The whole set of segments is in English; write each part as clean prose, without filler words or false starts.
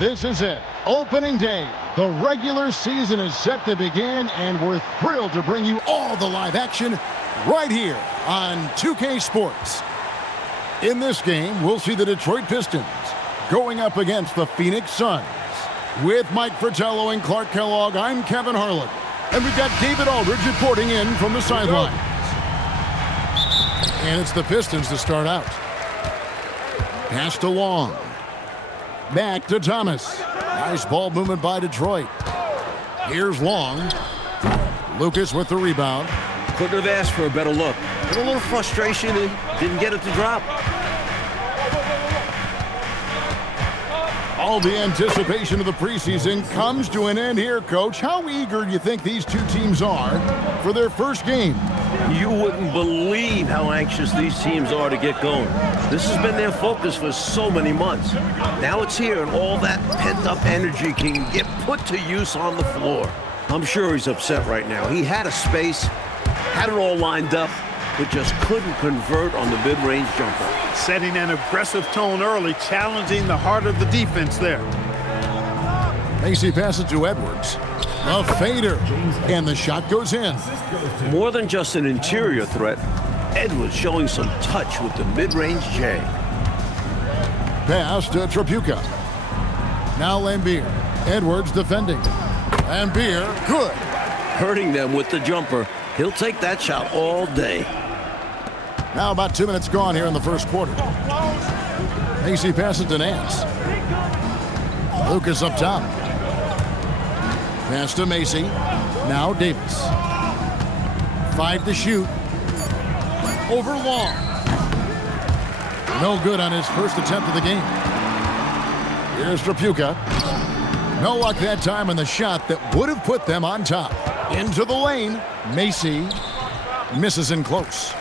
This is it. Opening day. The regular season is set to begin, and we're thrilled to bring you all the live action right here on 2K Sports. In this game, we'll see the Detroit Pistons going up against the Phoenix Suns. With Mike Fratello and Clark Kellogg, I'm Kevin Harlan. And we've got David Aldridge reporting in from the sidelines. And it's the Pistons to start out. Passed along. Back to Thomas. Nice ball movement by Detroit. Here's Long. Lucas with the rebound. Couldn't have asked for a better look. With a little frustration, he didn't get it to drop. All the anticipation of the preseason comes to an end here, Coach. How eager do you think these two teams are for their first game? You wouldn't believe how anxious these teams are to get going. This has been their focus for so many months. Now it's here, and all that pent-up energy can get put to use on the floor. I'm sure he's upset right now. He had a space, had it all lined up, but just couldn't convert on the mid-range jumper. Setting an aggressive tone early, challenging the heart of the defense there. Macy passes to Edwards. A fader, and the shot goes in. More than just an interior threat, Edwards showing some touch with the mid-range J. Pass to Tripucka. Now Lambier. Edwards defending. Lambier, good. Hurting them with the jumper. He'll take that shot all day. Now about 2 minutes gone here in the first quarter. Macy passes to Nance. Lucas up top. Pass to Macy. Now Davis. 5 to shoot. Over Long. No good on his first attempt of the game. Here's Tripucka. No luck that time on the shot that would have put them on top. Into the lane. Macy misses in close.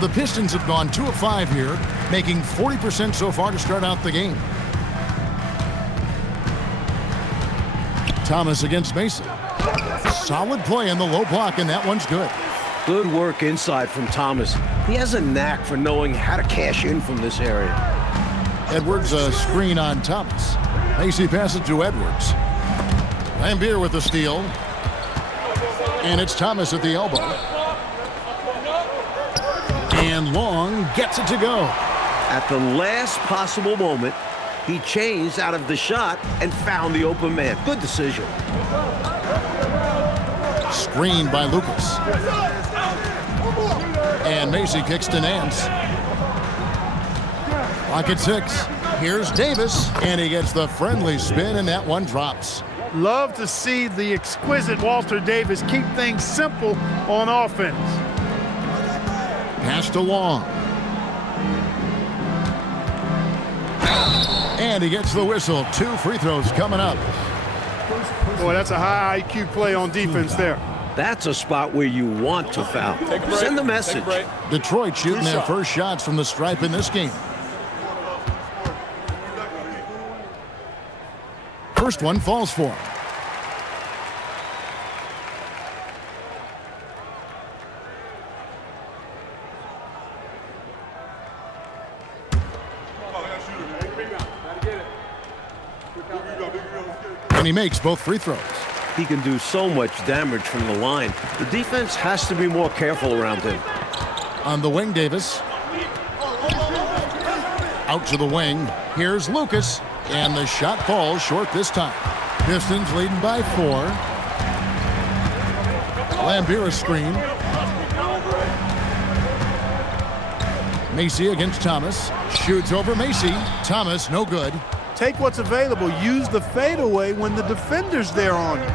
The Pistons have gone 2 of 5 here, making 40% so far to start out the game. Thomas against Mason. Solid play in the low block, and that one's good. Good work inside from Thomas. He has a knack for knowing how to cash in from this area. Edwards a screen on Thomas. Macy passes to Edwards. Lambier with the steal. And it's Thomas at the elbow. And Long gets it to go. At the last possible moment, he changed out of the shot and found the open man. Good decision. Screened by Lucas. And Macy kicks to Nance. Clock at 6. Here's Davis, and he gets the friendly spin, and that one drops. Love to see the exquisite Walter Davis keep things simple on offense. Pass to Long. And he gets the whistle. 2 free throws coming up. Boy, that's a high IQ play on defense there. That's a spot where you want to foul. Send the message. Detroit shooting their first shots from the stripe in this game. First one falls for him. And he makes both free throws. He can do so much damage from the line. The defense has to be more careful around him. On the wing, Davis. Out to the wing. Here's Lucas. And the shot falls short this time. Pistons leading by 4. Lambier screen. Macy against Thomas. Shoots over Macy. Thomas, no good. Take what's available. Use the fadeaway when the defender's there on you.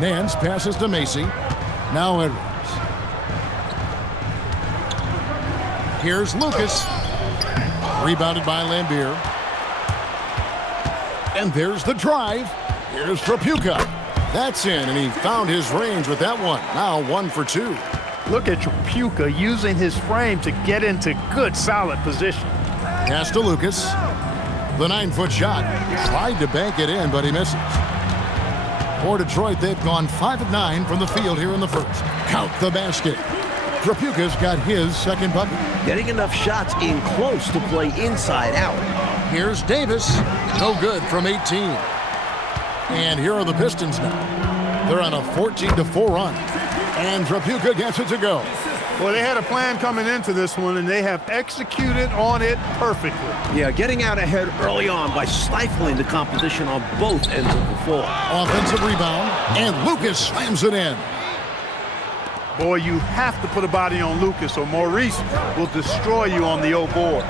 Nance passes to Macy. Now Edwards. Here's Lucas. Rebounded by Lambier. And there's the drive. Here's Tripucka. That's in, and he found his range with that one. Now 1 for 2. Look at Tripucka using his frame to get into good, solid position. Pass to Lucas. The 9-foot shot. Tried to bank it in, but he misses. For Detroit, they've gone 5 of 9 from the field here in the first. Count the basket. Tripucka's got his second bucket. Getting enough shots in close to play inside out. Here's Davis. No good from 18. And here are the Pistons now. They're on a 14-4 run. And Trapuka gets it to go. Well, they had a plan coming into this one, and they have executed on it perfectly. Yeah, getting out ahead early on by stifling the competition on both ends of the floor. Offensive rebound, and Lucas slams it in. Boy, you have to put a body on Lucas, or Maurice will destroy you on the O boards.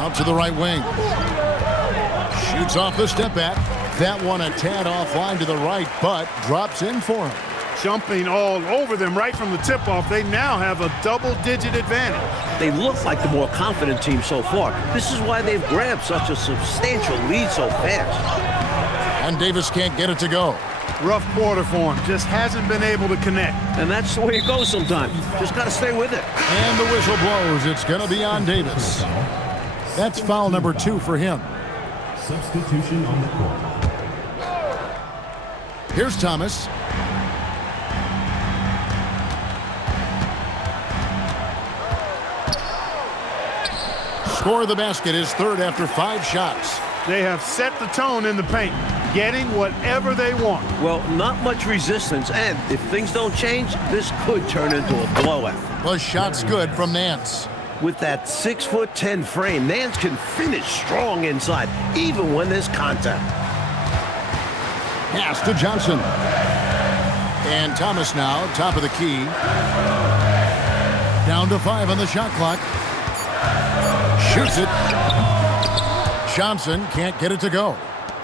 Out to the right wing. Shoots off the step back. That one a tad offline to the right, but drops in for him. Jumping all over them right from the tip-off. They now have a double-digit advantage. They look like the more confident team so far. This is why they've grabbed such a substantial lead so fast. And Davis can't get it to go. Rough quarter for him. Just hasn't been able to connect. And that's the way it goes sometimes. Just got to stay with it. And the whistle blows. It's going to be on Davis. That's foul number 2 for him. Substitution on the court. Here's Thomas. Score of the basket is third after 5 shots. They have set the tone in the paint, getting whatever they want. Well, not much resistance, and if things don't change, this could turn into a blowout. The shot's good from Nance. With that 6'10" frame, Nance can finish strong inside, even when there's contact. Pass to Johnson. And Thomas now, top of the key. Down to 5 on the shot clock. Shoots it. Johnson can't get it to go.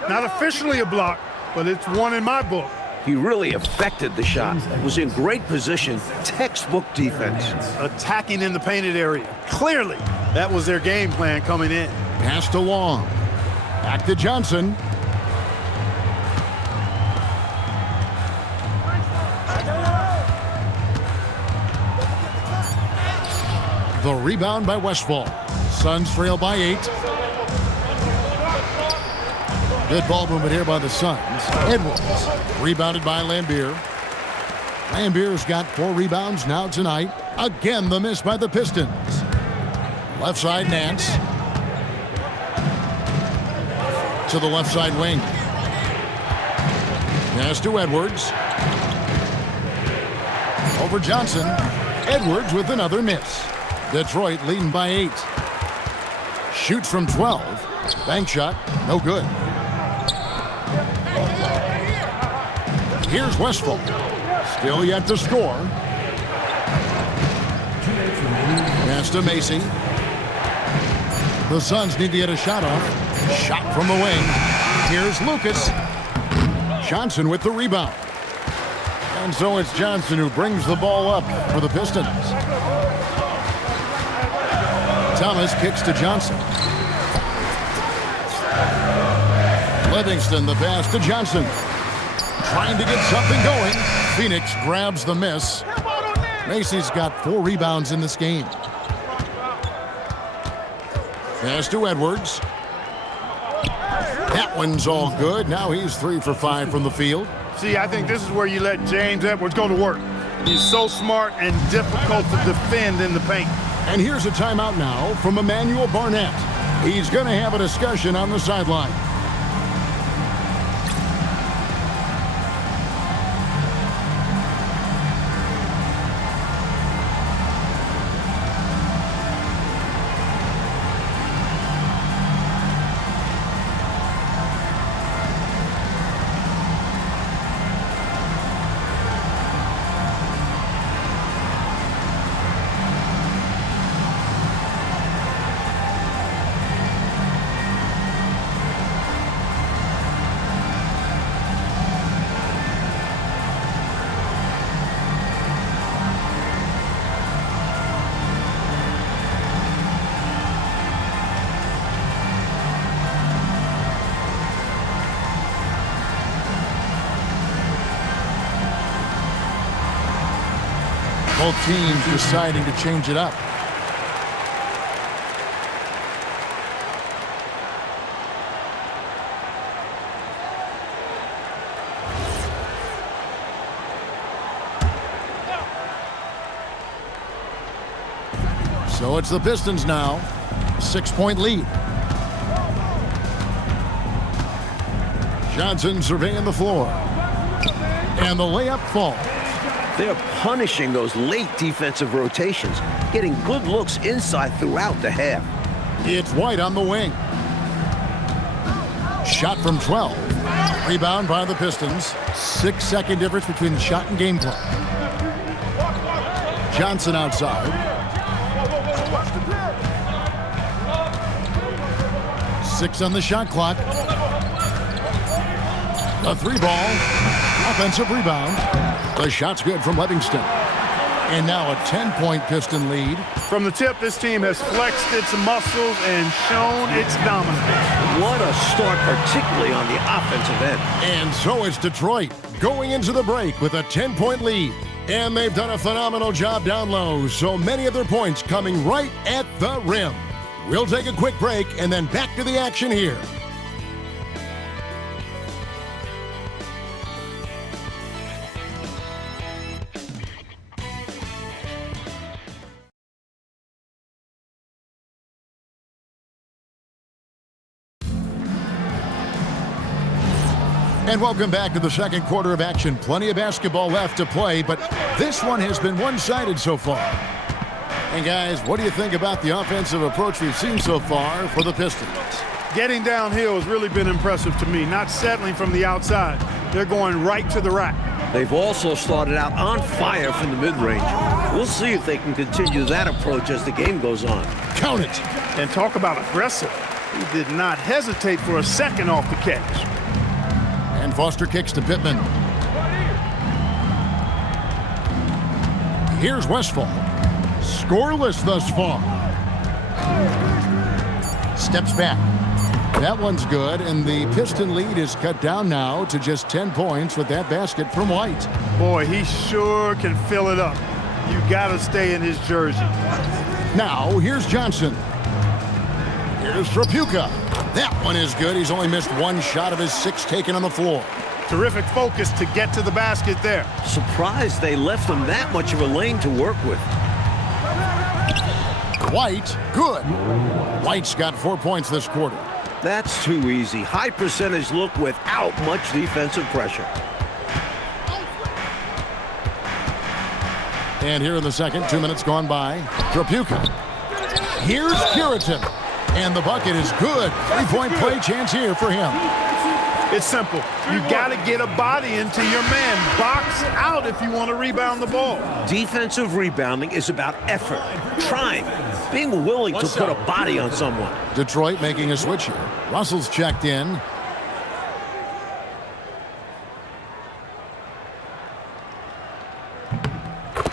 Not officially a block, but it's one in my book. He really affected the shot. Was in great position. Textbook defense. Attacking in the painted area. Clearly, that was their game plan coming in. Pass to Long. Back to Johnson. The rebound by Westfall. Suns trail by 8. Good ball movement here by the Suns. Edwards, rebounded by Lambier. Lambier's got 4 rebounds now tonight. Again, the miss by the Pistons. Left side, Nance. To the left side wing. Pass to Edwards. Over Johnson. Edwards with another miss. Detroit leading by 8. Shoots from 12. Bank shot, no good. Here's Westphal. Still yet to score. Pass to Macy. The Suns need to get a shot off. Shot from the wing. Here's Lucas. Johnson with the rebound. And so it's Johnson who brings the ball up for the Pistons. Thomas kicks to Johnson. Livingston, the pass to Johnson. Trying to get something going. Phoenix grabs the miss. Macy's got 4 rebounds in this game. Pass to Edwards. That one's all good. Now he's 3 for 5 from the field. See, I think this is where you let James Edwards go to work. He's so smart and difficult to defend in the paint. And here's a timeout now from Emmanuel Barnett. He's going to have a discussion on the sideline. Both teams deciding to change it up. So it's the Pistons now. 6-point lead. Johnson surveying the floor. And the layup falls. They're punishing those late defensive rotations, getting good looks inside throughout the half. It's White on the wing. Shot from 12. Rebound by the Pistons. 6-second difference between the shot and game clock. Johnson outside. 6 on the shot clock. The 3-ball. Offensive rebound. The shot's good from Livingston. And now a 10-point Piston lead. From the tip, this team has flexed its muscles and shown its dominance. What a start, particularly on the offensive end. And so it's Detroit going into the break with a 10-point lead. And they've done a phenomenal job down low, so many of their points coming right at the rim. We'll take a quick break and then back to the action here. And welcome back to the second quarter of action. Plenty of basketball left to play, but this one has been one-sided so far. And guys, what do you think about the offensive approach we've seen so far for the Pistons? Getting downhill has really been impressive to me, not settling from the outside. They're going right to the rack. They've also started out on fire from the mid-range. We'll see if they can continue that approach as the game goes on. Count it. And talk about aggressive. He did not hesitate for a second off the catch. And Foster kicks to Pittman. Here's Westphal. Scoreless thus far. Steps back. That one's good, and the Piston lead is cut down now to just 10 points with that basket from White. Boy, he sure can fill it up. You got to stay in his jersey. Now, here's Johnson. Here's Trapuka. That one is good. He's only missed one shot of his 6 taken on the floor. Terrific focus to get to the basket there. Surprised they left him that much of a lane to work with. White, good. White's got 4 points this quarter. That's too easy. High percentage look without much defensive pressure. And here in the second, 2 minutes gone by. Trapuka. Here's Curitin. And the bucket is good. 3-point play chance here for him. It's simple. You got to get a body into your man. Box out if you want to rebound the ball. Defensive rebounding is about effort, trying, being willing to put a body on someone. Detroit making a switch here. Russell's checked in.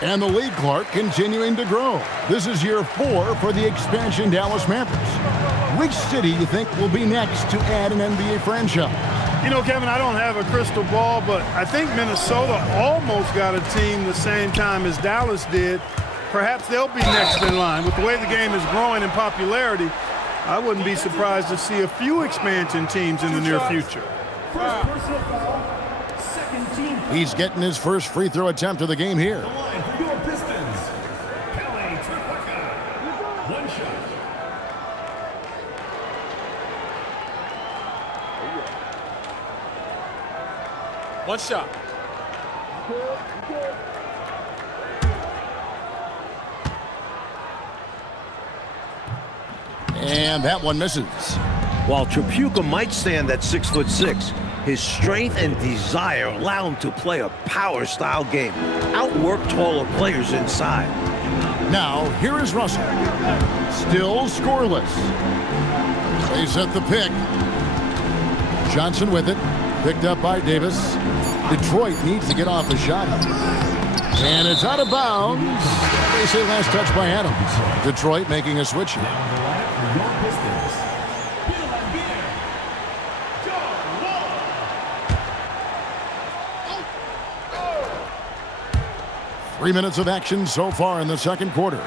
And the lead, Clark, continuing to grow. This is year 4 for the expansion Dallas Mavericks. Which city you think will be next to add an NBA franchise? You know, Kevin, I don't have a crystal ball, but I think Minnesota almost got a team the same time as Dallas did. Perhaps they'll be next in line. With the way the game is growing in popularity, I wouldn't be surprised to see a few expansion teams in the near future. He's getting his first free throw attempt of the game here. One shot. And that one misses. While Trapuka might stand at 6'6", his strength and desire allow him to play a power-style game, outwork taller players inside. Now, here is Russell. Still scoreless. They set the pick. Johnson with it. Picked up by Davis. Detroit needs to get off the shot. And it's out of bounds. They say last touch by Adams. Detroit making a switch here. 3 minutes of action so far in the second quarter.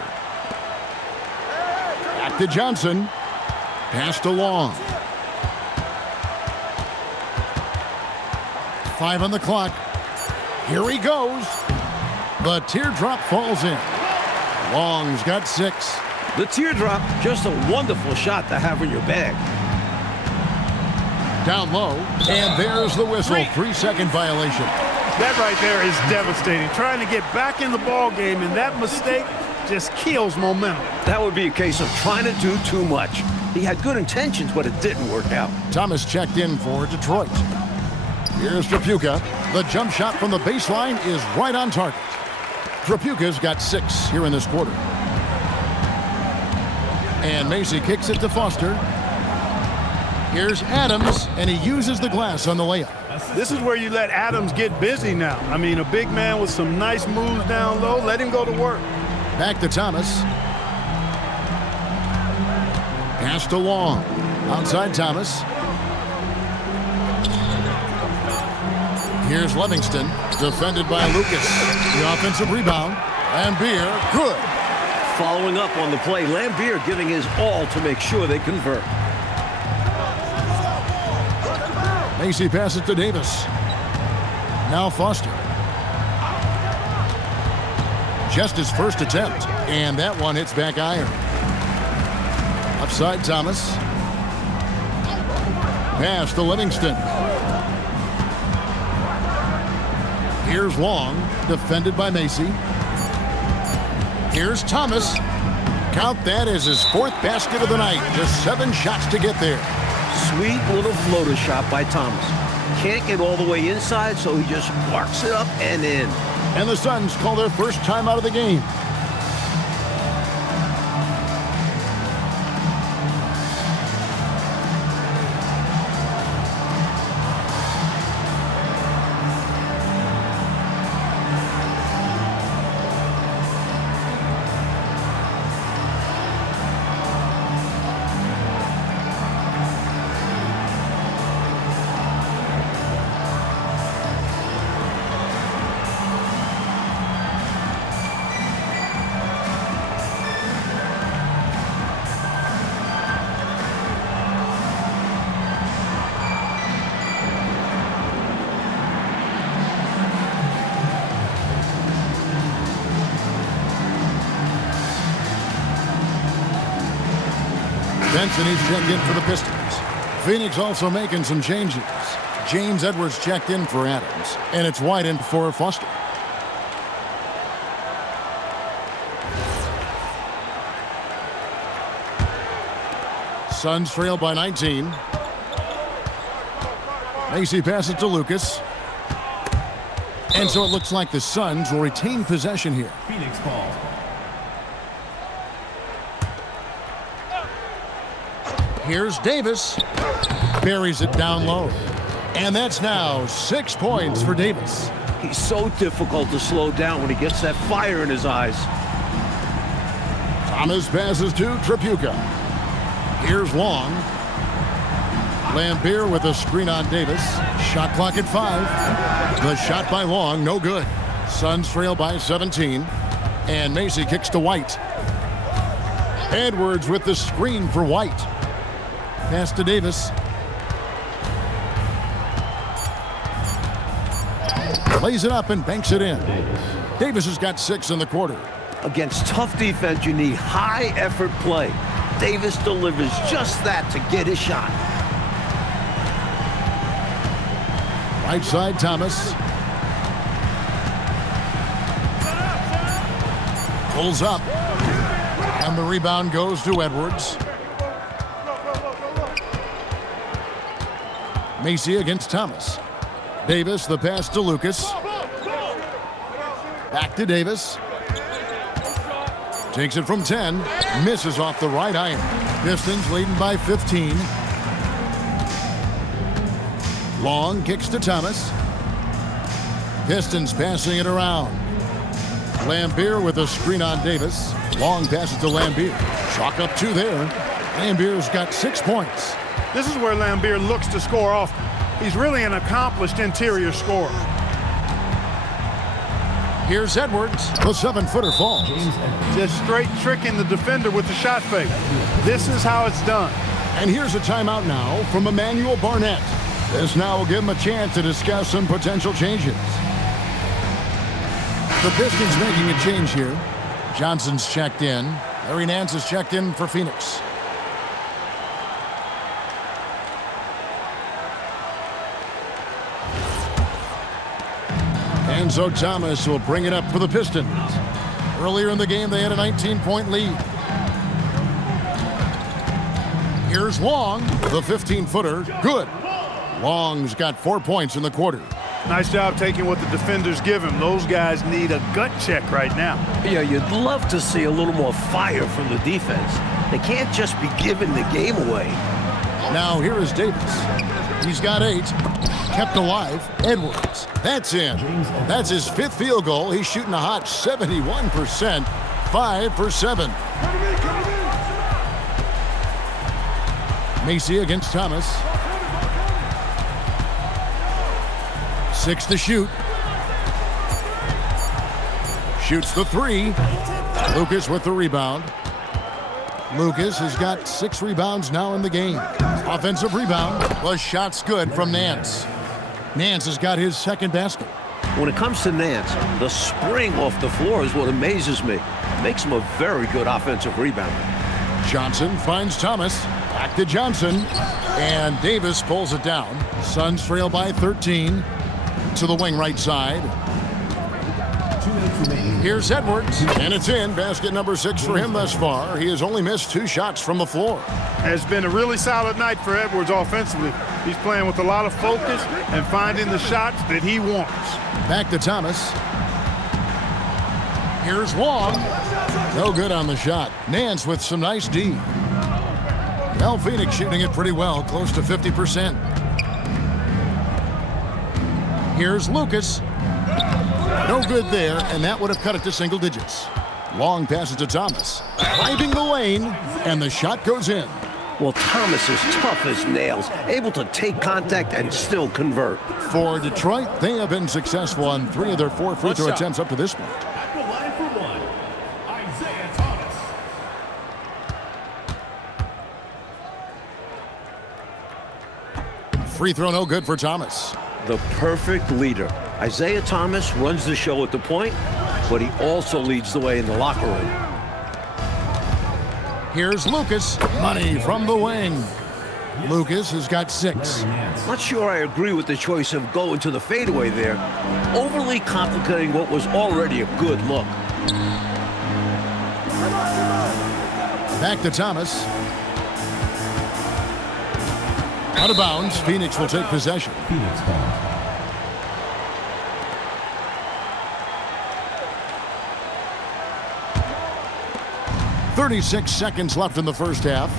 Back to Johnson. Passed along. 5 on the clock. Here he goes. The teardrop falls in. Long's got 6. The teardrop, just a wonderful shot to have in your bag. Down low, and there's the whistle. 3-second violation. That right there is devastating. Trying to get back in the ball game, and that mistake just kills momentum. That would be a case of trying to do too much. He had good intentions, but it didn't work out. Thomas checked in for Detroit. Here's Trapuka. The jump shot from the baseline is right on target. Trapuka's got 6 here in this quarter. And Macy kicks it to Foster. Here's Adams, and he uses the glass on the layup. This is where you let Adams get busy now. I mean, a big man with some nice moves down low. Let him go to work. Back to Thomas. Pass to Long. Outside Thomas. Here's Livingston. Defended by Lucas. The offensive rebound. Lambier, good. Following up on the play, Lambier giving his all to make sure they convert. Macy passes to Davis. Now Foster. Just his first attempt, and that one hits back iron. Upside Thomas. Pass to Livingston. Here's Long, defended by Macy. Here's Thomas. Count that as his 4th basket of the night. Just 7 shots to get there. Sweet little floater shot by Thomas. Can't get all the way inside, so he just marks it up and in. And the Suns call their first time out of the game. Benson is checked in for the Pistons. Phoenix also making some changes. James Edwards checked in for Adams, and it's White in for Foster. Suns trail by 19. Macy passes to Lucas. And so it looks like the Suns will retain possession here. Phoenix ball. Here's Davis. Buries it down low. And that's now 6 points for Davis. He's so difficult to slow down when he gets that fire in his eyes. Thomas passes to Trapuka. Here's Long. Lambier with a screen on Davis. Shot clock at 5. The shot by Long, no good. Suns trail by 17. And Macy kicks to White. Edwards with the screen for White. Pass to Davis. Lays it up and banks it in. Davis has got 6 in the quarter. Against tough defense, you need high-effort play. Davis delivers just that to get his shot. Right side, Thomas. Pulls up. And the rebound goes to Edwards. Macy against Thomas. Davis, the pass to Lucas. Back to Davis. Takes it from 10. Misses off the right iron. Pistons leading by 15. Long kicks to Thomas. Pistons passing it around. Lambier with a screen on Davis. Long passes to Lambier. Chalk up 2 there. Lambier's got 6 points. This is where Lambier looks to score often. He's really an accomplished interior scorer. Here's Edwards. The 7-footer falls. Just straight tricking the defender with the shot fake. This is how it's done. And here's a timeout now from Emmanuel Barnett. This now will give him a chance to discuss some potential changes. The Pistons making a change here. Johnson's checked in. Larry Nance is checked in for Phoenix. Enzo Thomas will bring it up for the Pistons. Earlier in the game, they had a 19-point lead. Here's Long, the 15-footer. Good. Long's got 4 points in the quarter. Nice job taking what the defenders give him. Those guys need a gut check right now. Yeah, you'd love to see a little more fire from the defense. They can't just be giving the game away. Now here is Davis. He's got 8. Kept alive. Edwards. That's in. That's his 5th field goal. He's shooting a hot 71%. 5 for 7. Macy against Thomas. 6 to shoot. Shoots the 3. Lucas with the rebound. Lucas has got 6 rebounds now in the game. Offensive rebound. Was shots good from Nance. Nance has got his 2nd basket. When it comes to Nance, the spring off the floor is what amazes me. Makes him a very good offensive rebounder. Johnson finds Thomas. Back to Johnson. And Davis pulls it down. Suns trail by 13. To the wing right side. Here's Edwards, and it's in. Basket number 6 for him thus far. He has only missed 2 shots from the floor. It's been a really solid night for Edwards offensively. He's playing with a lot of focus and finding the shots that he wants. Back to Thomas. Here's Long. No good on the shot. Nance with some nice D. Well, Phoenix shooting it pretty well, close to 50%. Here's Lucas. No good there, and that would have cut it to single digits. Long passes to Thomas. Driving the lane, and the shot goes in. Well, Thomas is tough as nails, able to take contact and still convert. For Detroit, they have been successful on 3 of their 4 free throw attempts up to this point. At the line for 1, Isaiah Thomas. Free throw no good for Thomas. The perfect leader. Isaiah Thomas runs the show at the point, but he also leads the way in the locker room. Here's Lucas. Money from the wing. Lucas has got 6. Not sure I agree with the choice of going to the fadeaway there. Overly complicating what was already a good look. Back to Thomas. Out of bounds. Phoenix will take possession. Phoenix ball. 36 seconds left in the first half.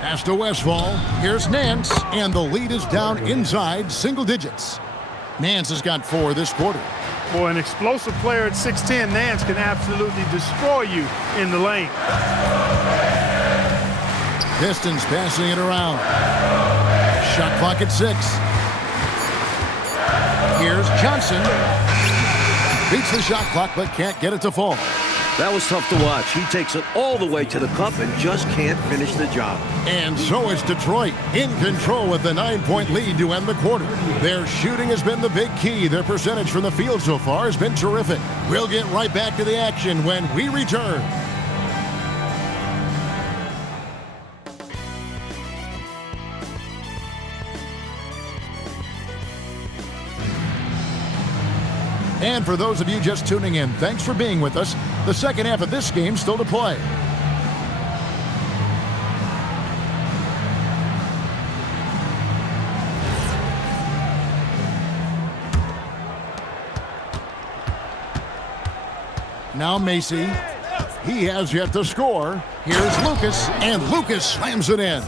Pass to Westfall. Here's Nance, and the lead is down inside single digits. Nance has got 4 this quarter. Boy, an explosive player at 6'10", Nance can absolutely destroy you in the lane. Pistons passing it around. Shot clock at 6. Here's Johnson. Beats the shot clock, but can't get it to fall. That was tough to watch. He takes it all the way to the cup and just can't finish the job. And so is Detroit in control with the 9-point lead to end the quarter. Their shooting has been the big key. Their percentage from the field so far has been terrific. We'll get right back to the action when we return. And for those of you just tuning in, thanks for being with us. The second half of this game still to play. Now Macy. He has yet to score. Here's Lucas, and Lucas slams it in.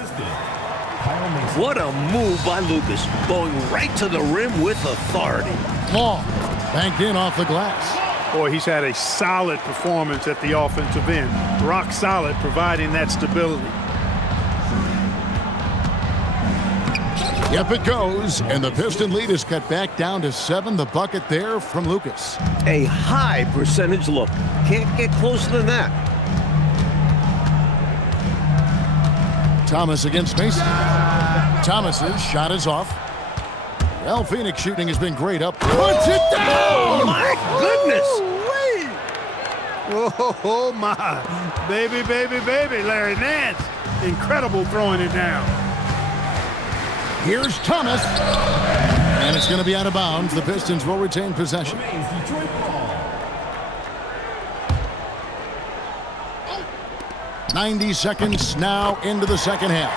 What a move by Lucas, going right to the rim with authority. Long, banked in off the glass. Boy, he's had a solid performance at the offensive end. Rock solid, providing that stability. Yep, it goes, and the Piston lead is cut back down to 7. The bucket there from Lucas. A high percentage look. Can't get closer than that. Thomas against Mason. Thomas's shot is off. Well, Phoenix shooting has been great up. Puts it down! Oh, my goodness! Oh, my. Baby, baby, baby, Larry Nance. Incredible throwing it down. Here's Thomas. And it's going to be out of bounds. The Pistons will retain possession. Remains Detroit ball. 90 seconds now into the second half.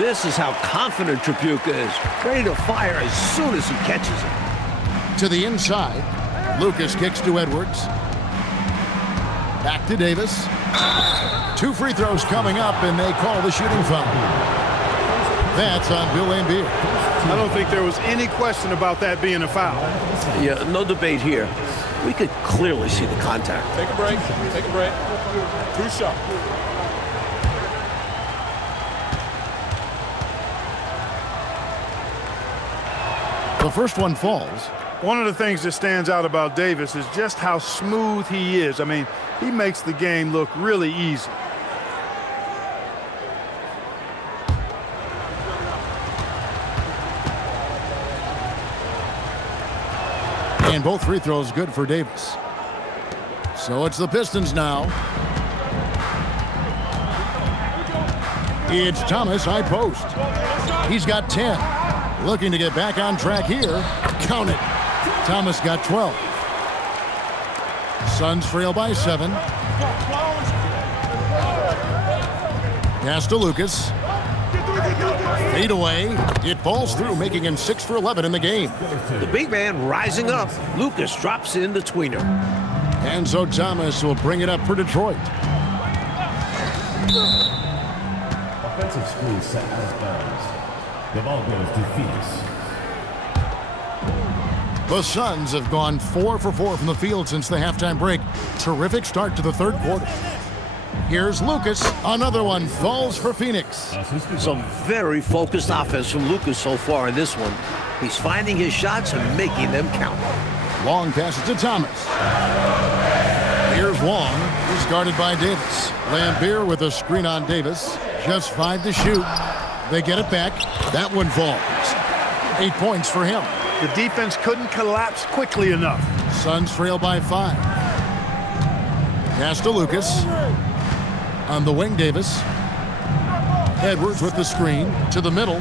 This is how confident Tripucka is. Ready to fire as soon as he catches it. To the inside. Lucas kicks to Edwards. Back to Davis. 2 free throws coming up, and they call the shooting foul. That's on Bill Laimbeer. I don't think there was any question about that being a foul. Yeah, no debate here. We could clearly see the contact. Take a break. Take a break. 2 shots. The first one falls. One of the things that stands out about Davis is just how smooth he is. I mean, he makes the game look really easy. And both free throws good for Davis. So it's the Pistons now. It's Thomas, high post. He's got 10. Looking to get back on track here. Count it. Thomas got 12. Suns trail by 7. Pass to Lucas. Fade away. It falls through, making him 6 for 11 in the game. The big man rising up. Lucas drops in the tweener. And so Thomas will bring it up for Detroit. Offensive screen set out of bounds. The ball goes to Phoenix. The Suns have gone 4 for 4 from the field since the halftime break. Terrific start to the third quarter. Here's Lucas. Another one falls for Phoenix. Some very focused offense from Lucas so far in this one. He's finding his shots and making them count. Long passes to Thomas. Here's Wong. He's guarded by Davis. Laimbeer with a screen on Davis. Just 5 to shoot. They get it back. That one falls. 8 points for him. The defense couldn't collapse quickly enough. Suns trail by 5. Pass to Lucas. On the wing, Davis. Edwards with the screen to the middle.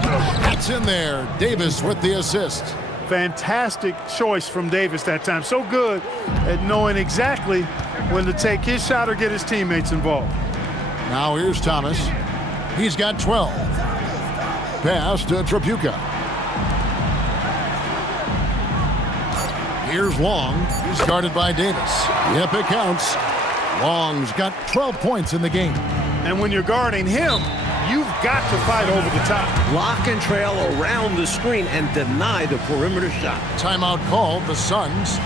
That's in there. Davis with the assist. Fantastic choice from Davis that time. So good at knowing exactly when to take his shot or get his teammates involved. Now here's Thomas. He's got 12. Pass to Tripucka. Here's Long. He's guarded by Davis. Yep, it counts. Long's got 12 points in the game. And when you're guarding him, you've got to fight over the top. Lock and trail around the screen and deny the perimeter shot. Timeout called. The Suns.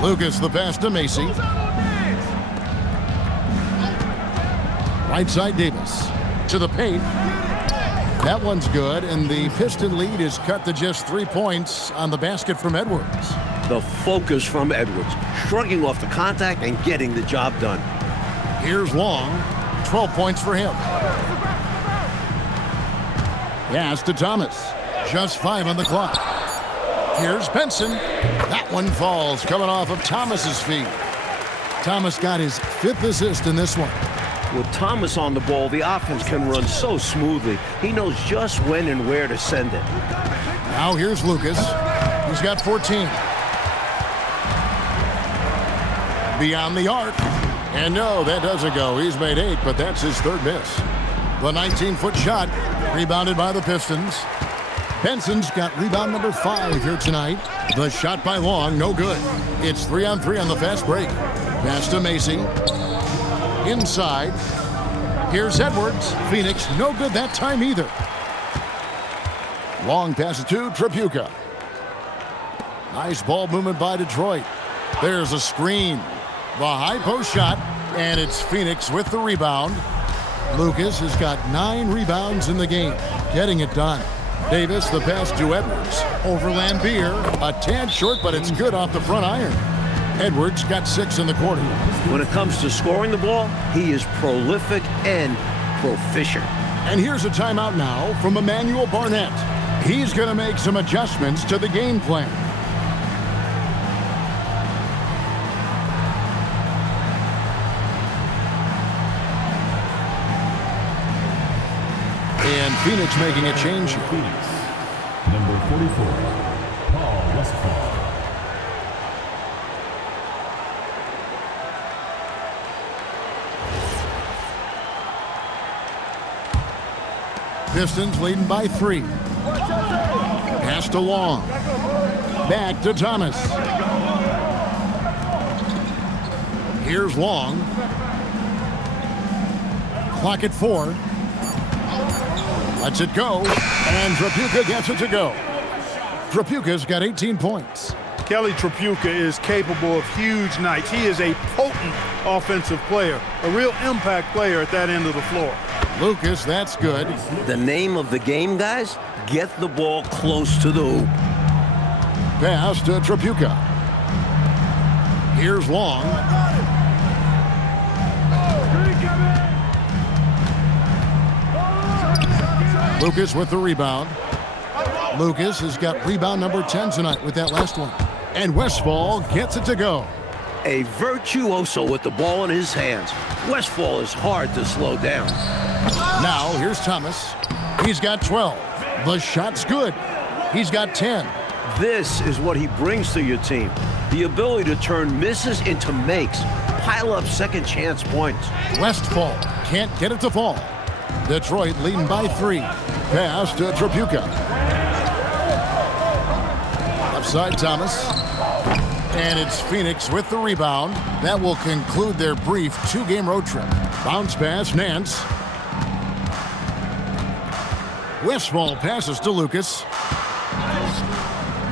Lucas the pass to Macy. Right side Davis to the paint. That one's good, and the Piston lead is cut to just 3 points on the basket from Edwards. The focus from Edwards, shrugging off the contact and getting the job done. Here's Long. 12 points for him. Pass to Thomas. Just 5 on the clock. Here's Benson. That one falls, coming off of Thomas's feet. Thomas got his 5th assist in this one. With Thomas on the ball, the offense can run so smoothly. He knows just when and where to send it. Now here's Lucas. He's got 14. Beyond the arc. And no, that doesn't go. He's made 8, but that's his 3rd miss. The 19-foot shot rebounded by the Pistons. Benson's got rebound number 5 here tonight. The shot by Long, no good. It's 3-on-3 on the fast break. Pass to Macy. Inside. Here's Edwards. Phoenix, no good that time either. Long pass to Tripucka. Nice ball movement by Detroit. There's a screen. The high post shot, and it's Phoenix with the rebound. Lucas has got 9 rebounds in the game, getting it done. Davis, the pass to Edwards. Over Lambier, a tad short, but it's good off the front iron. Edwards got 6 in the quarter. When it comes to scoring the ball, he is prolific and proficient. And here's a timeout now from Emmanuel Barnett. He's going to make some adjustments to the game plan. And Phoenix making a change here. Phoenix, number 44, Paul Westphal. Pistons leading by 3. Pass to Long. Back to Thomas. Here's Long. Clock at 4. Lets it go, and Tripucka gets it to go. Tripucka's got 18 points. Kelly Tripucka is capable of huge nights. He is a potent offensive player, a real impact player at that end of the floor. Lucas, that's good. The name of the game, guys, get the ball close to the hoop. Pass to Tripucka. Here's Long. Lucas with the rebound. Lucas has got rebound number 10 tonight with that last one. And Westphal gets it to go. A virtuoso with the ball in his hands. Westphal is hard to slow down. Now here's Thomas. He's got 12. The shot's good. He's got 10. This is what he brings to your team. The ability to turn misses into makes. Pile up second chance points. Westphal can't get it to fall. Detroit leading by 3. Pass to Tripucka. Left side Thomas. And it's Phoenix with the rebound. That will conclude their brief 2-game road trip. Bounce pass, Nance. Westphal passes to Lucas.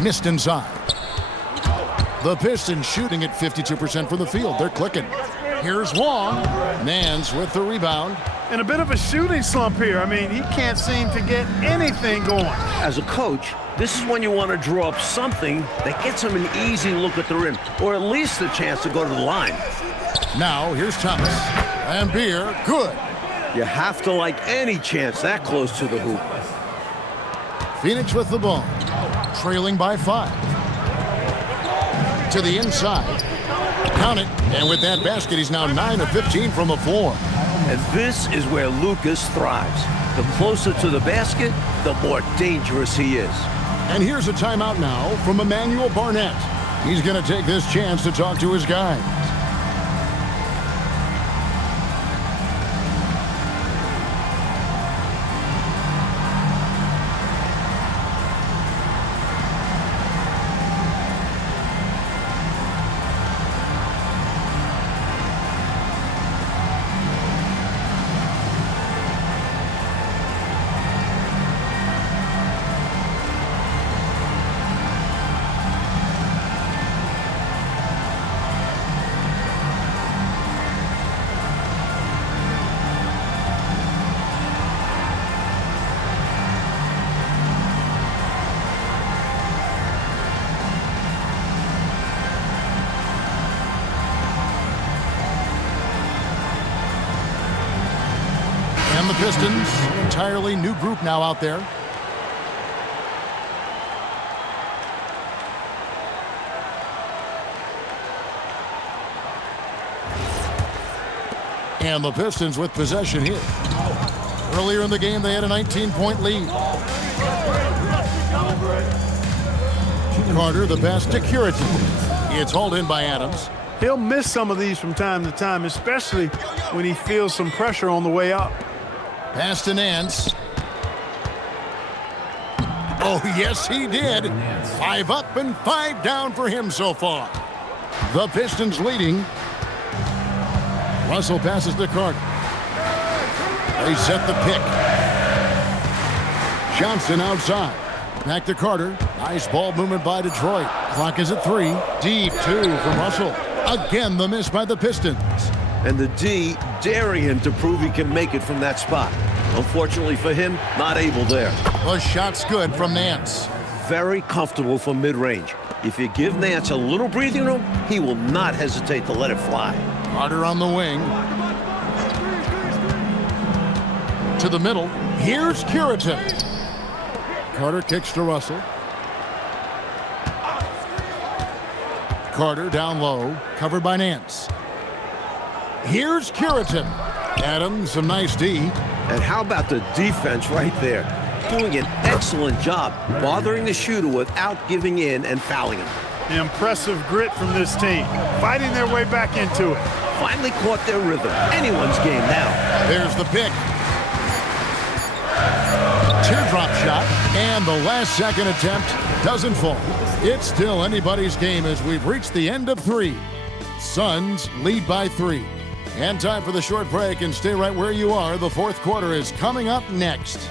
Missed inside. The Pistons shooting at 52% from the field. They're clicking. Here's Long. Nance with the rebound. And a bit of a shooting slump here. I mean, he can't seem to get anything going. As a coach, this is when you want to draw up something that gets him an easy look at the rim, or at least a chance to go to the line. Now, here's Thomas. Lambier, good. You have to like any chance that close to the hoop. Phoenix with the ball. Trailing by 5. To the inside. Count it. And with that basket, he's now 9 of 15 from the floor. And this is where Lucas thrives. The closer to the basket, the more dangerous he is. And here's a timeout now from Emmanuel Barnett. He's going to take this chance to talk to his guys. And the Pistons, entirely new group now out there. And the Pistons with possession here. Earlier in the game, they had a 19-point lead. Carter, the pass to Curitin. It's hauled in by Adams. He'll miss some of these from time to time, especially when he feels some pressure on the way up. Pass to Nance. Oh, yes, he did. 5 up and 5 down for him so far. The Pistons leading. Russell passes to Carter. They set the pick. Johnson outside. Back to Carter. Nice ball movement by Detroit. Clock is at 3. Deep 2 from Russell. Again, the miss by the Pistons. And the D daring him to prove he can make it from that spot. Unfortunately for him, not able there. The shot's good from Nance. Very comfortable from mid-range. If you give Nance a little breathing room, he will not hesitate to let it fly. Carter on the wing. To the middle. Here's Curitin. Carter kicks to Russell. Carter down low, covered by Nance. Here's Curitin. Adams, some nice D. And how about the defense right there? Doing an excellent job bothering the shooter without giving in and fouling him. Impressive grit from this team, fighting their way back into it. Finally caught their rhythm. Anyone's game now. There's the pick. Teardrop shot, and the last second attempt doesn't fall. It's still anybody's game as we've reached the end of 3. Suns lead by 3. And time for the short break, and stay right where you are. The fourth quarter is coming up next.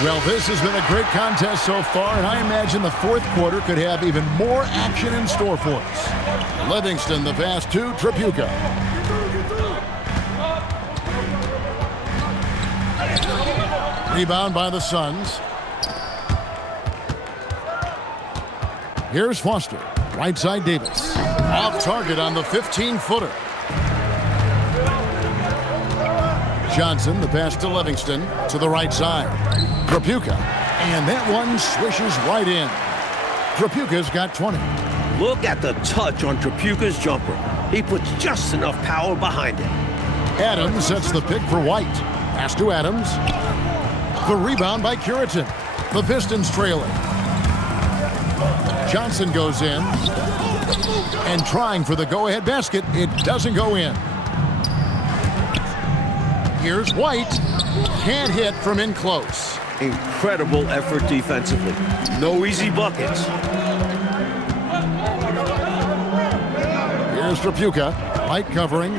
Well, this has been a great contest so far, and I imagine the fourth quarter could have even more action in store for us. Livingston, the pass to Tripucka. Rebound by the Suns. Here's Foster. Right side Davis. Off target on the 15-footer. Johnson, the pass to Livingston, to the right side. Tripucka, and that one swishes right in. Tripucka's got 20. Look at the touch on Tripucka's jumper. He puts just enough power behind it. Adams sets the pick for White. Pass to Adams. The rebound by Curitin. The Pistons trailing. Johnson goes in. And trying for the go-ahead basket. It doesn't go in. Here's White. Can't hit from in close. Incredible effort defensively. No easy buckets. Here's Tripucka. White covering.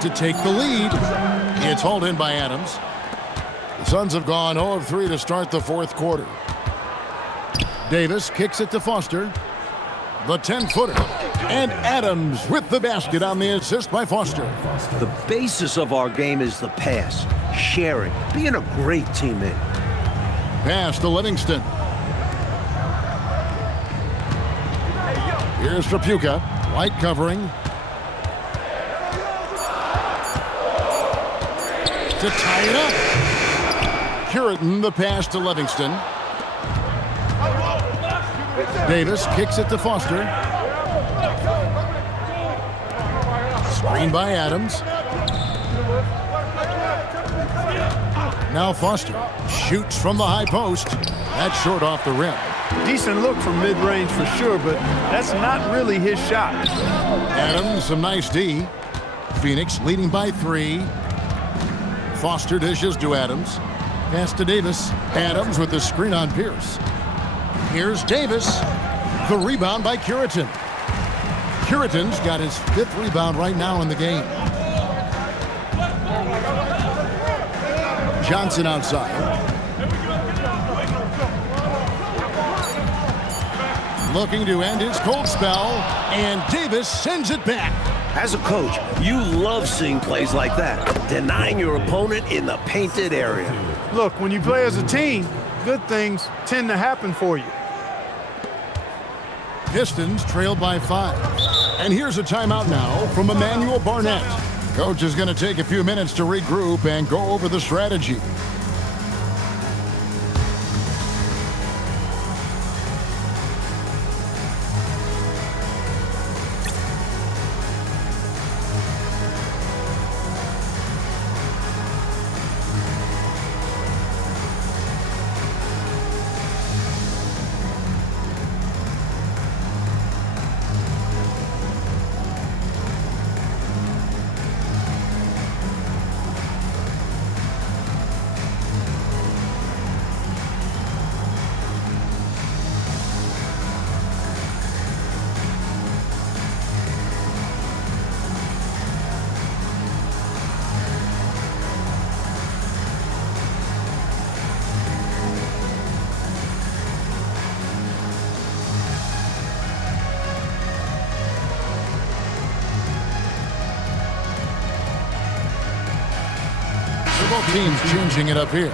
To take the lead. It's hauled in by Adams. The Suns have gone 0 of 3 to start the fourth quarter. Davis kicks it to Foster. The 10-footer. And Adams with the basket on the assist by Foster. The basis of our game is the pass, sharing, being a great teammate. Pass to Livingston. Here's Tripucka. White covering. To tie it up. Curitin, the pass to Livingston. Davis kicks it to Foster. Screen by Adams. Now Foster shoots from the high post. That's short off the rim. Decent look from mid-range for sure, but that's not really his shot. Adams, some nice D. Phoenix leading by 3. Foster dishes to Adams. Pass to Davis. Adams with the screen on Pierce. Here's Davis. The rebound by Curitin. Curitin's got his 5th rebound right now in the game. Johnson outside. Looking to end his cold spell, and Davis sends it back. As a coach, you love seeing plays like that, denying your opponent in the painted area. Look, when you play as a team, good things tend to happen for you. Pistons trailed by 5. And here's a timeout now from Emmanuel Barnett. Coach is going to take a few minutes to regroup and go over the strategy. Both teams changing it up here.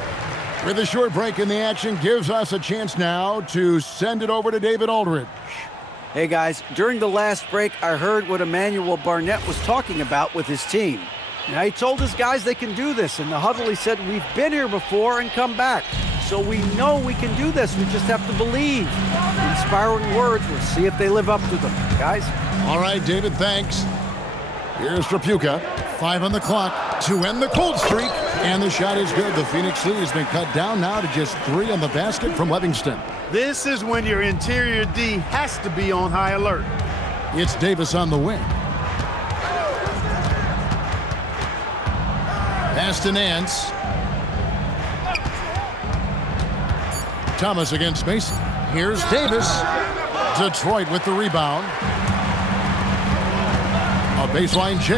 With a short break in the action, gives us a chance now to send it over to David Aldridge. Hey guys, during the last break, I heard what Emmanuel Barnett was talking about with his team. Now, he told his guys they can do this. In the huddle, he said, we've been here before and come back. So we know we can do this. We just have to believe. Inspiring words. We'll see if they live up to them. Guys? All right, David, thanks. Here's Trapuka. 5 on the clock to end the cold streak. And the shot is good. The Phoenix lead has been cut down now to just 3 on the basket from Livingston. This is when your interior D has to be on high alert. It's Davis on the wing. Pass to Nance. Thomas against Mason. Here's Davis. Detroit with the rebound. A baseline J.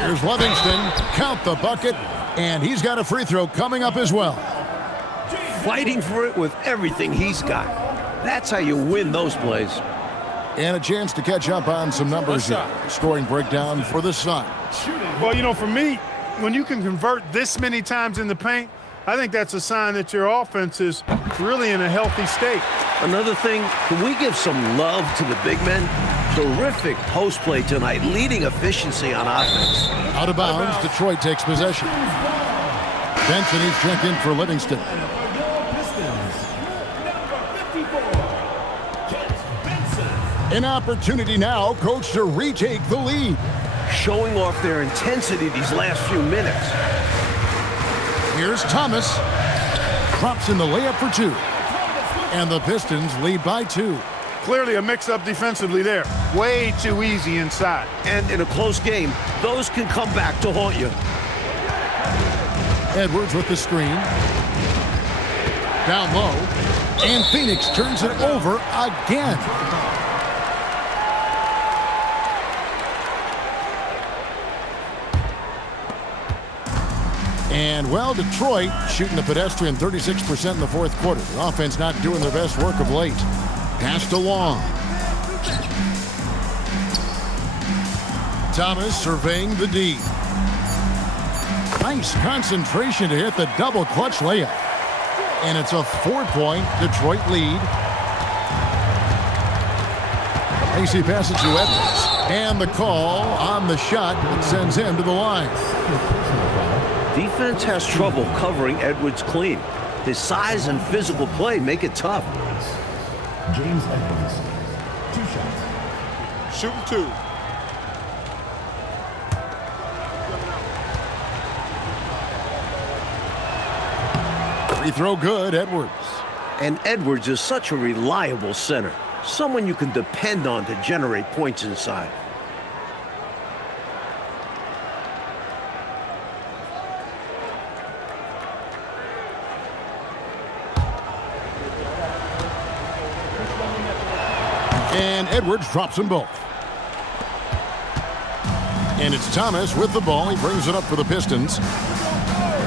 Here's Livingston. Count the bucket. And he's got a free throw coming up as well. Fighting for it with everything he's got. That's how you win those plays. And a chance to catch up on some numbers here. Scoring breakdown for the Suns. Well, you know, for me, when you can convert this many times in the paint, I think that's a sign that your offense is really in a healthy state. Another thing, can we give some love to the big men? Terrific post play tonight, leading efficiency on offense. Out of bounds, Detroit takes possession. Benson is checked in for Livingston. An opportunity now, Coach, to retake the lead. Showing off their intensity these last few minutes. Here's Thomas. Drops in the layup for 2. And the Pistons lead by 2. Clearly a mix-up defensively there. Way too easy inside. And in a close game, those can come back to haunt you. Edwards with the screen. Down low. And Phoenix turns it over again. And, well, Detroit shooting the pedestrian 36% in the fourth quarter. The offense not doing their best work of late. Passed along. Thomas surveying the D. Nice concentration to hit the double clutch layup. And it's a 4-point Detroit lead. Macy passes to Edwards. And the call on the shot that sends him to the line. Defense has trouble covering Edwards clean. His size and physical play make it tough. James Edwards, 2 shots. Shooting 2. Free throw good, Edwards. And Edwards is such a reliable center. Someone you can depend on to generate points inside. And Edwards drops them both. And it's Thomas with the ball. He brings it up for the Pistons.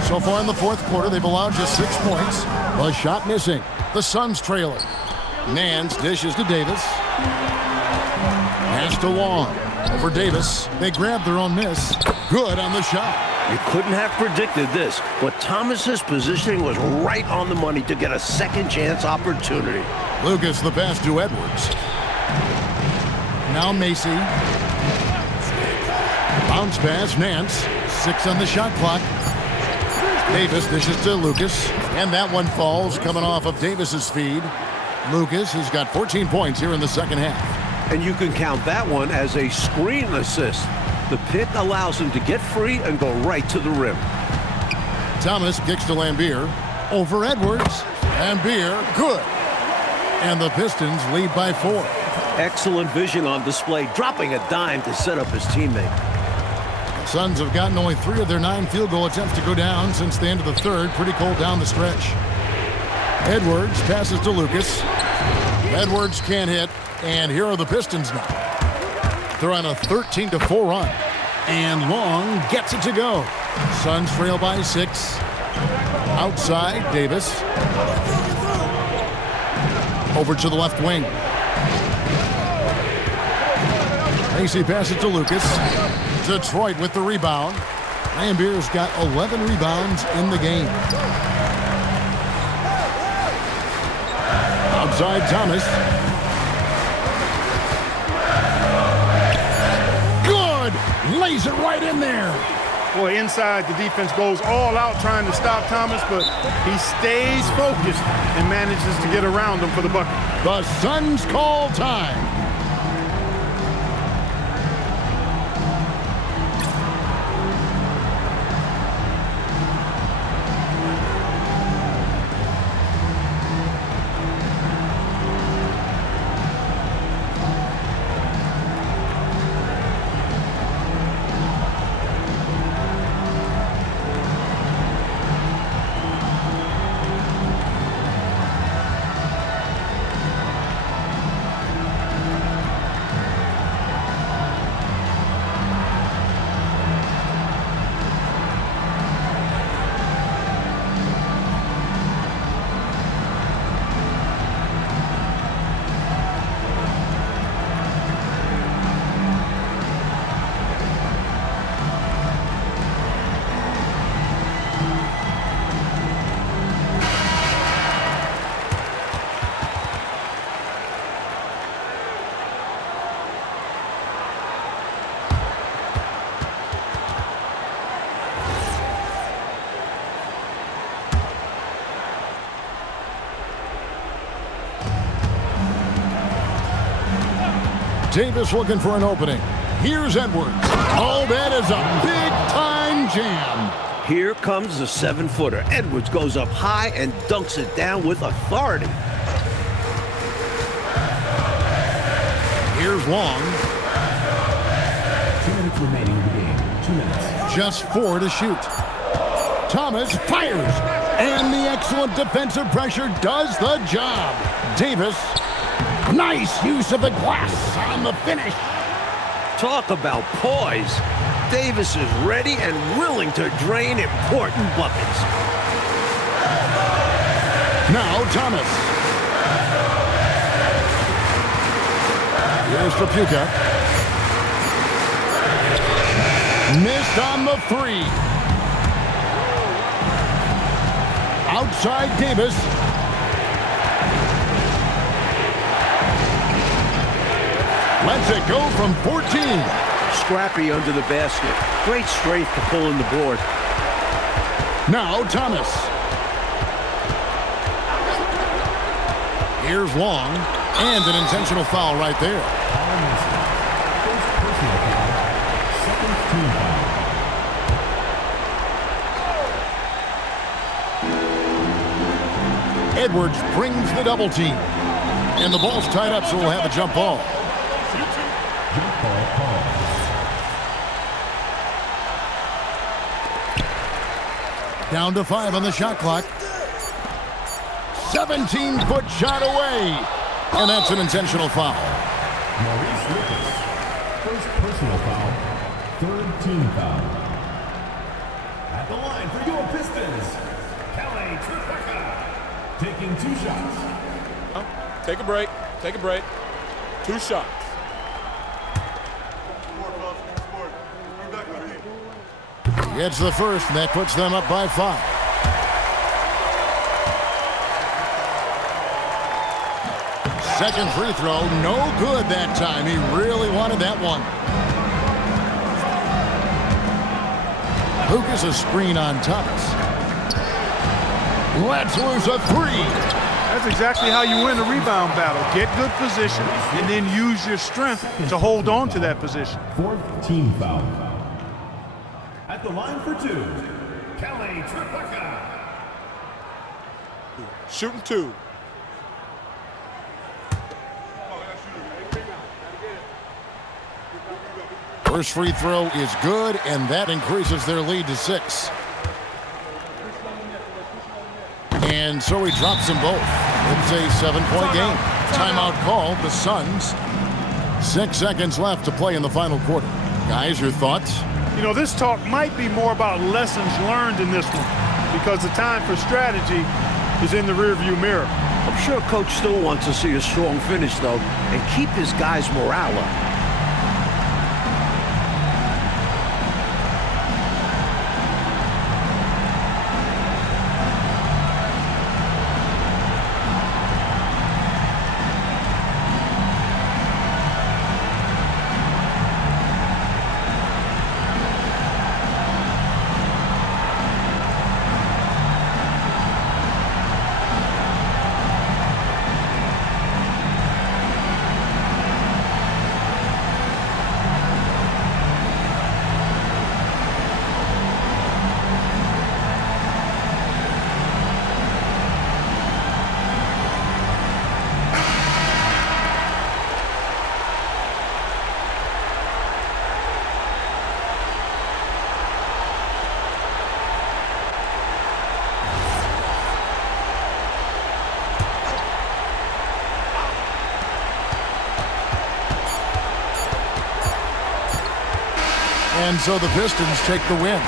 So far in the fourth quarter, they've allowed just 6 points. A shot missing. The Suns trailing. Nance dishes to Davis. Pass to Long. Over Davis. They grab their own miss. Good on the shot. You couldn't have predicted this, but Thomas's positioning was right on the money to get a second chance opportunity. Lucas the pass to Edwards. Now Macy. Bounce pass, Nance. 6 on the shot clock. Davis dishes to Lucas, and that one falls coming off of Davis's feed. Lucas has got 14 points here in the second half. And you can count that one as a screen assist. The pick allows him to get free and go right to the rim. Thomas kicks to Lambier. Over Edwards. Lambier, good. And the Pistons lead by 4. Excellent vision on display, dropping a dime to set up his teammate. The Suns have gotten only 3 of their 9 field goal attempts to go down since the end of the third. Pretty cold down the stretch. Edwards passes to Lucas. Edwards can't hit, and here are the Pistons now. They're on a 13-4 run, and Long gets it to go. Suns trail by 6. Outside, Davis. Over to the left wing. Macy passes to Lucas. Detroit with the rebound. Lambier's got 11 rebounds in the game. Outside, Thomas. Good! Lays it right in there. Boy, inside, the defense goes all out trying to stop Thomas, but he stays focused and manages to get around him for the bucket. The Suns call time. Davis looking for an opening. Here's Edwards. Oh, that is a big-time jam. Here comes the 7-footer. Edwards goes up high and dunks it down with authority. Here's Long. 2 minutes remaining in the game. 2 minutes. Just 4 to shoot. Thomas fires. And the excellent defensive pressure does the job. Davis. Nice use of the glass on the finish. Talk about poise. Davis is ready and willing to drain important buckets. Now Thomas. Here's Papuka. Missed on the 3. Outside Davis. Lets it go from 14. Scrappy under the basket. Great strength to pull in the board. Now Thomas. Here's Long. And an intentional foul right there. First personal foul. Second team foul. Edwards brings the double team. And the ball's tied up, so we'll have a jump ball. Jump ball called. Down to 5 on the shot clock. 17-foot shot away. And that's an intentional foul. Maurice Lucas. First personal foul. Third team foul. At the line for your Pistons, Kelly Tripucka. Taking 2 shots. Take a break. Take a break. 2 shots. Gets the first, and that puts them up by 5. Second free throw, no good that time. He really wanted that one. Lucas a screen on Thomas. Lets loose a three. That's exactly how you win a rebound battle. Get good position and then use your strength to hold on to that position. Fourth team foul. At the line for two, Kelly Tripucka. Shooting 2. First free throw is good, and that increases their lead to 6. And so he drops them both. It's a 7-point game. Timeout called, the Suns. 6 seconds left to play in the final quarter. Guys, your thoughts? You know, this talk might be more about lessons learned in this one because the time for strategy is in the rearview mirror. I'm sure Coach still wants to see a strong finish, though, and keep his guys' morale up. And so the Pistons take the win.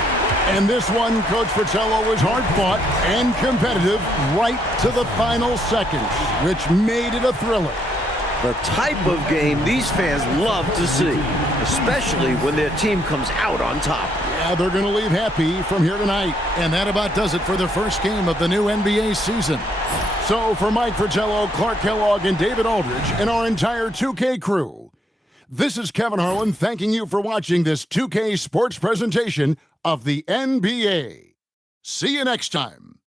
And this one, Coach Fratello, was hard-fought and competitive right to the final seconds, which made it a thriller. The type of game these fans love to see, especially when their team comes out on top. Yeah, they're going to leave happy from here tonight. And that about does it for the first game of the new NBA season. So for Mike Fratello, Clark Kellogg, and David Aldridge, and our entire 2K crew, this is Kevin Harlan thanking you for watching this 2K sports presentation of the NBA. See you next time.